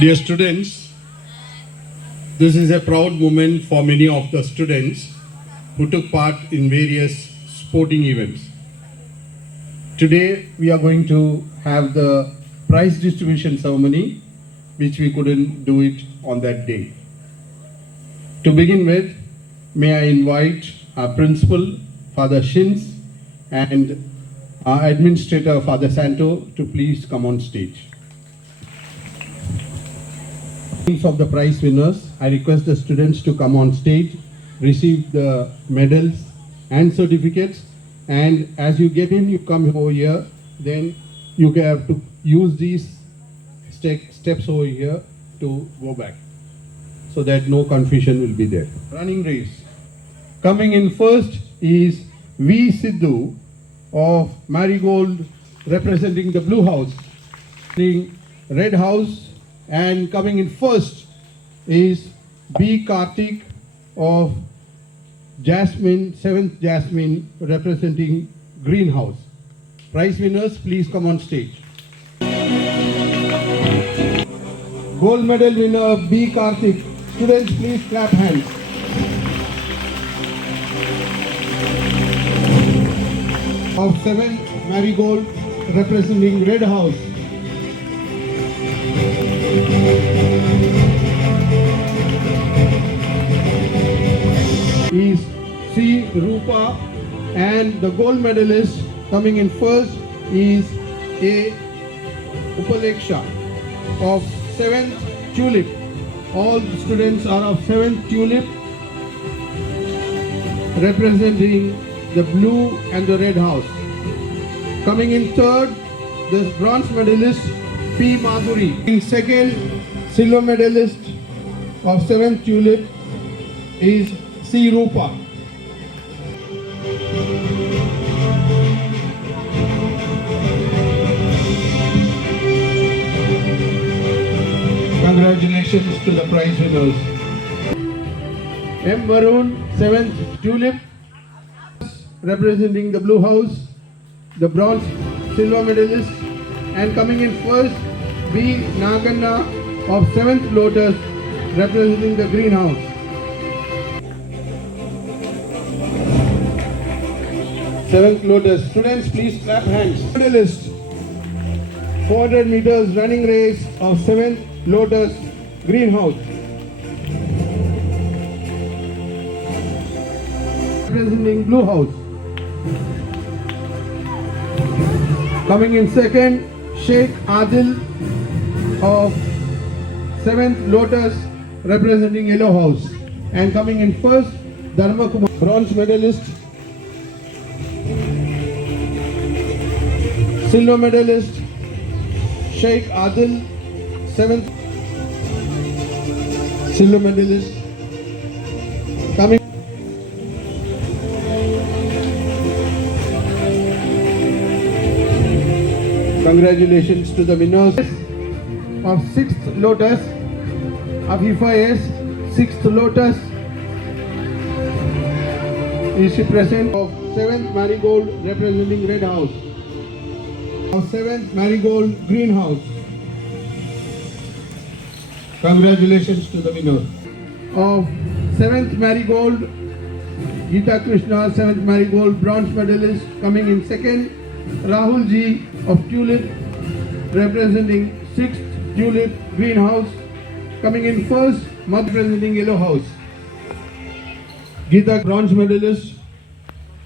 Dear students, this is a proud moment for many of the students who took part in various sporting events. Today we are going to have the prize distribution ceremony, which we couldn't do it on that day. To begin with, may I invite our principal, Father Shins, and our administrator, Father Santo, to please come on stage. Of the prize winners, I request the students to come on stage, receive the medals and certificates, and as you get in, you come over here, then you have to use these steps over here to go back, so that no confusion will be there. Running race. Coming in first is V. Sidhu of Marigold, representing the Blue House. Red House. And coming in first is B. Karthik of Jasmine, 7th Jasmine, representing Greenhouse. Prize winners, please come on stage. Gold medal winner B. Karthik. Students, please clap hands. Of 7th Marigold, representing Red House. Is C. Rupa, and the gold medalist coming in first is A. Upaleksha of 7th Tulip. All the students are of 7th Tulip, representing the blue and the red house. Coming in third, the bronze medalist P. Madhuri. In second, silver medalist of 7th Tulip is C. Rupa. Congratulations to the prize winners. M. Varun, 7th Tulip, representing the Blue House, the bronze silver medalist, and coming in first, B. Naganna of 7th Lotus, representing the Greenhouse. 7th Lotus. Students, please clap hands. Medalist, 400 meters running race of 7th Lotus, Greenhouse. Representing Blue House. Coming in second, Sheikh Adil of 7th Lotus, representing Yellow House. And coming in first, Dharma Kumar, bronze medalist. Silver medalist, Sheikh Adil, 7th silver medalist. Coming. Congratulations to the winners of 6th Lotus, Afifa S, 6th Lotus, is present of 7th Marigold, representing Red House. Of 7th Marigold, Greenhouse. Congratulations to the winner. Of 7th Marigold, Geeta Krishna, 7th Marigold, bronze medalist. Coming in second, Rahul Ji of Tulip, representing 6th Tulip, Greenhouse. Coming in first, Madh, representing Yellow House. Geeta, bronze medalist,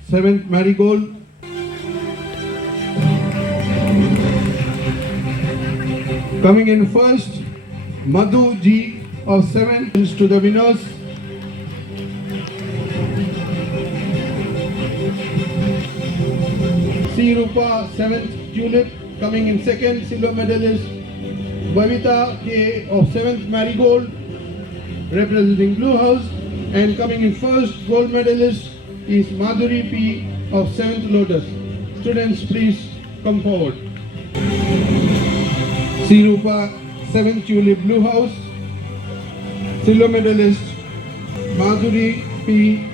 7th Marigold. Coming in first, Madhu Ji of 7th to the winners. C. Rupa, 7th Tulip. Coming in second, silver medalist Bhavita K of 7th Marigold, representing Blue House. And coming in first, gold medalist is Madhuri P of 7th Lotus. Students, please come forward. C. Rupa, 7th Tulip, Blue House. Silver medalist Madhuri P,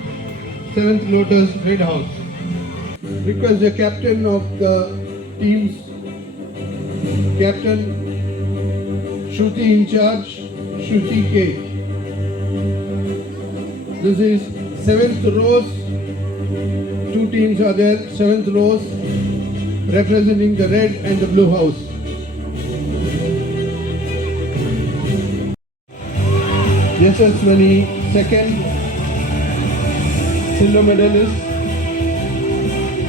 7th Lotus, Red House. Request the captain of the teams, Captain Shruti in charge, Shruti K. This is 7th rows. Two teams are there, 7th rows representing the red and the blue house. Yashaswani, second silver medalist,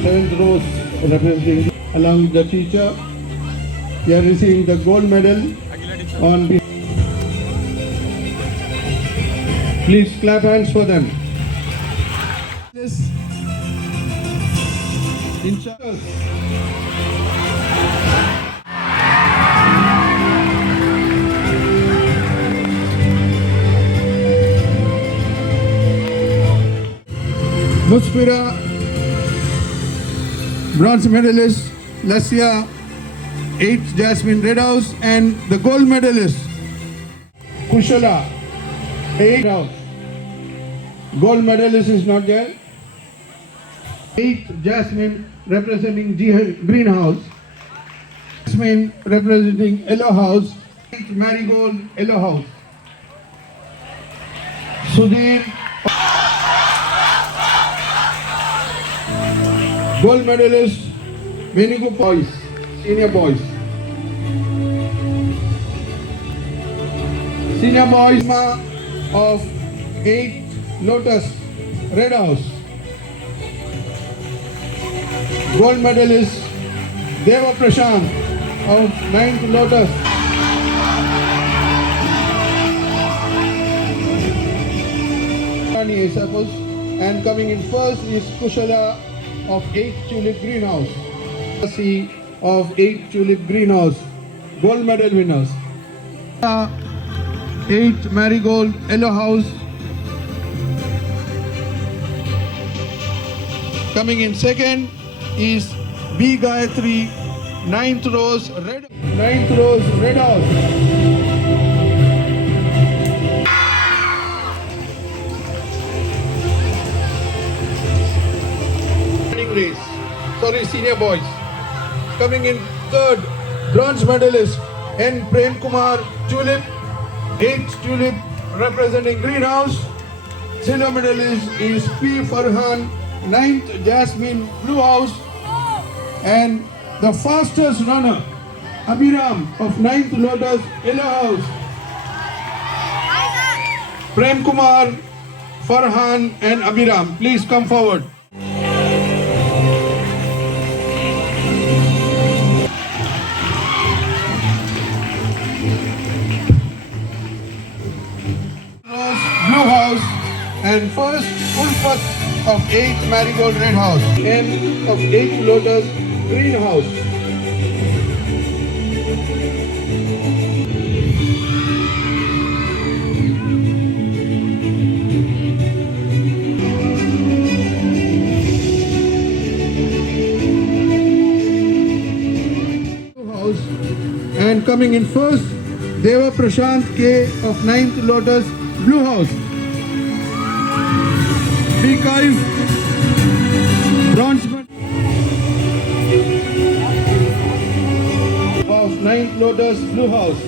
7th rows representing along with the teacher. They are receiving the gold medal on behalf. Please clap hands for them. This in charge. Muspira, bronze medalist, Lasya, 8th Jasmine Red House, and the gold medalist, Kushala, 8th House. Gold medalist is not there. 8th Jasmine representing Green House. Jasmine representing Yellow House. 8th Marigold, Yellow House. Sudhir, gold medalist, Venigo boys, senior boys. Senior boys of 8th Lotus, Red House. Gold medalist, Deva Prashant of 9th Lotus. I suppose. And coming in first is Kushala of 8th Tulip Greenhouse. C of 8th Tulip Greenhouse. Gold medal winners. 8th Marigold Yellow House. Coming in second is B Gayatri, 9th rows Red House. Race. Sorry, senior boys. Coming in third, bronze medalist N. Prem Kumar, Tulip, 8th Tulip representing Greenhouse. Silver medalist is P. Farhan, 9th Jasmine Blue House. And the fastest runner, Abhiram of 9th Lotus Yellow House. Prem Kumar, Farhan and Abhiram, please come forward. Blue House and first Ulfat of 8th Marigold Red House and of 8th Lotus Green House. House and coming in first Deva Prashant K of 9th Lotus Blue House. B5 bronze of 9th Lotus Blue House.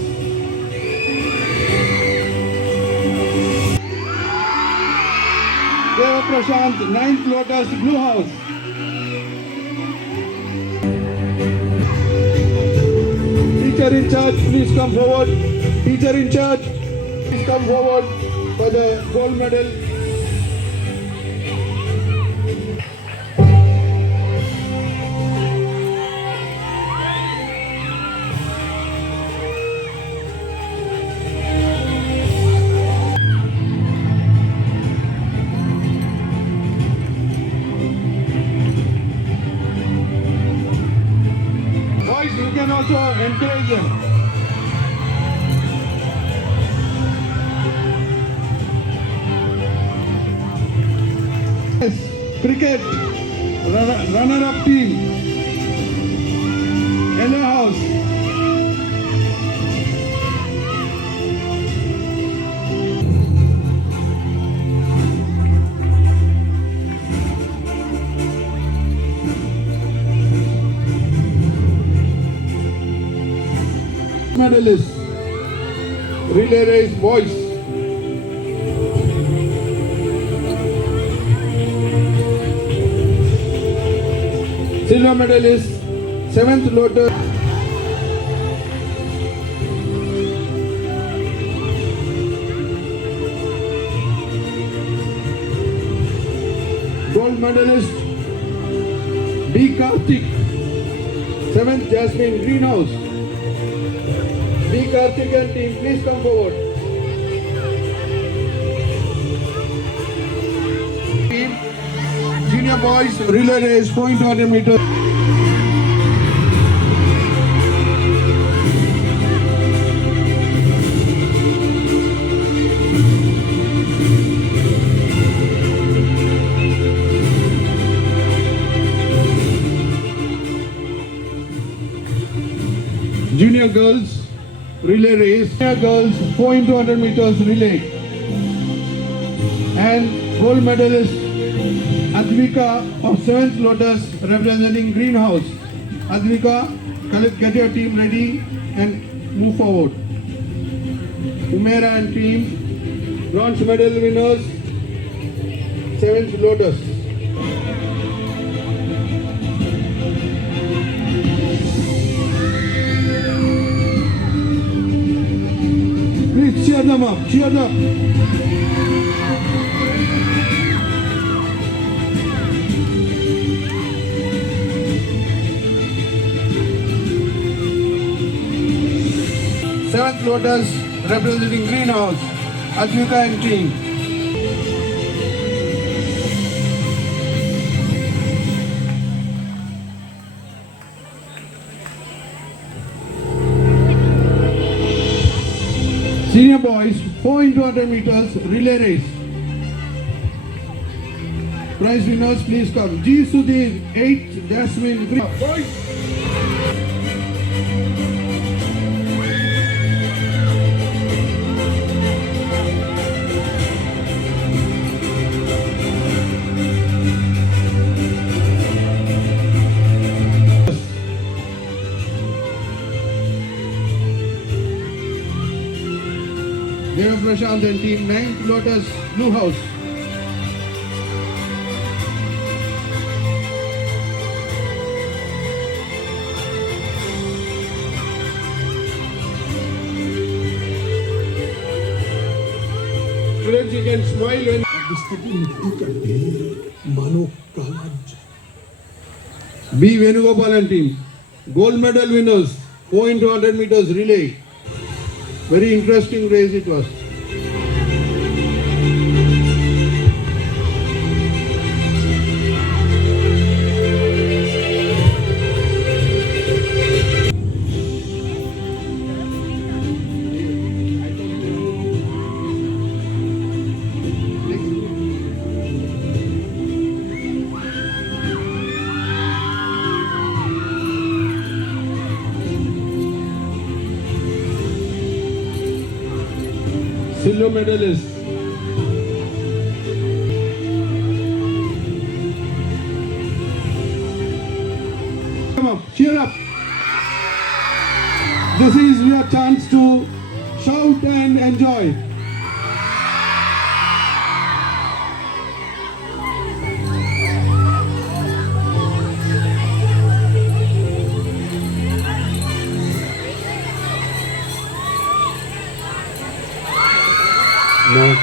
Deva Prashant 9th Lotus Blue House. Teacher in charge, please come forward. Teacher in charge, please come forward for the gold medal. Boys, you can also encourage them. Cricket runner-up team, Yellow House. Medalist relay race boys. Silver medalist, 7th Lotus. Gold medalist, B. Karthik, 7th Jasmine Greenhouse. B. Karthik and team, please come forward. Team, junior boys, relay race, 400 meters. Junior girls relay race. Junior girls 4 into 100 meters relay. And gold medalist Advika of 7th Lotus representing Greenhouse. Advika, get your team ready and move forward. Umera and team, bronze medal winners, 7th Lotus. Please cheer them up, cheer them up. Seventh Lotus representing Greenhouse, Advika and team. Senior boys, 4 into 100 meters relay race. Prize winners, please come. G. Sudhir, 8th Jasmine Greenhouse. Boys. Deva Prashant and team, 9th Lotus Blue House. Students, you can smile when B. Venugopal and team, gold medal winners, 4 into 100 meters relay. Very interesting race it was. Silver medalist. Come up, cheer up. This is your chance to shout and enjoy. No.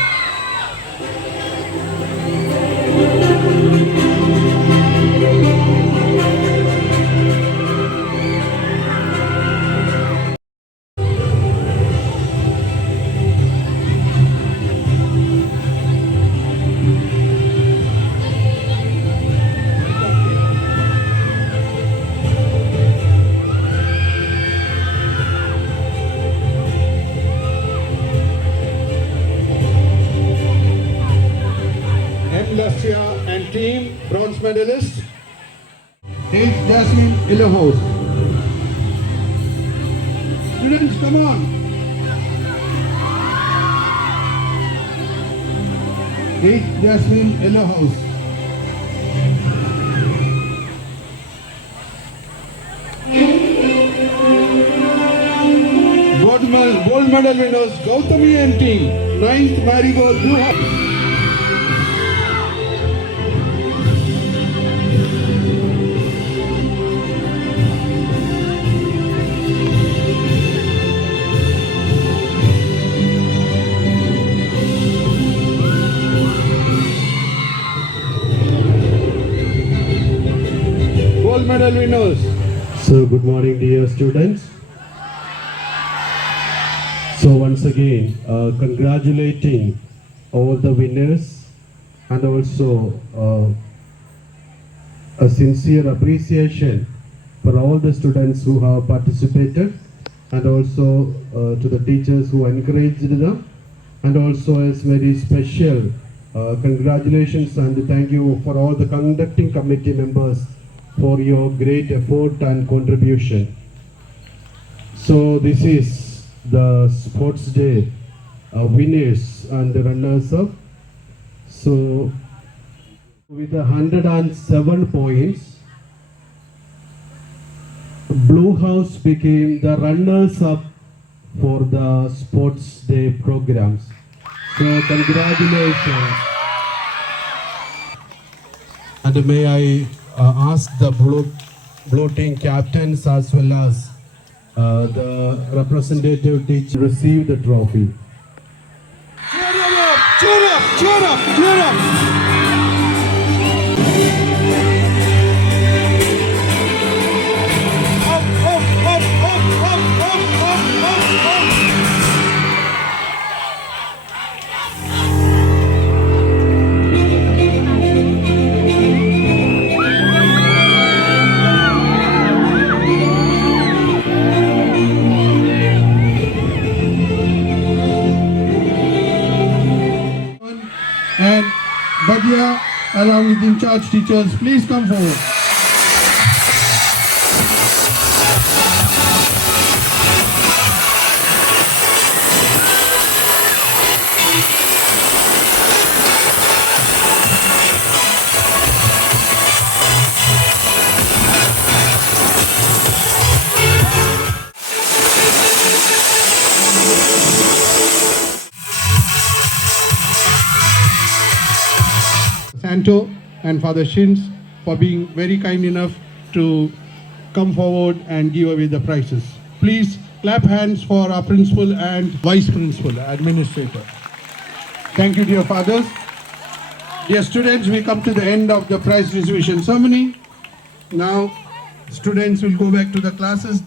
Lassia and team, bronze medalist, 8th Jasmine Illohouse. Students, come on. 8th Jasmine Illohouse. gold medal winners Gautami and team, 9th Marigold Blue House. Gold medal winners. So good morning dear students. So once again congratulating all the winners and also a sincere appreciation for all the students who have participated and also to the teachers who encouraged them, and also as very special congratulations and thank you for all the conducting committee members for your great effort and contribution. So this is the sports day winners and the runners up. So with 107 points, Blue House became the runners up for the sports day programs. So congratulations. And may I ask the blue team captains as well as the representative teacher receive the trophy. Cheer up, cheer up, cheer up. And Badia along with in charge teachers, please come forward. Santo and Father Shins for being very kind enough to come forward and give away the prizes. Please clap hands for our principal and vice principal, administrator. Thank you, dear fathers. Dear students, we come to the end of the prize distribution ceremony. Now, students will go back to the classes.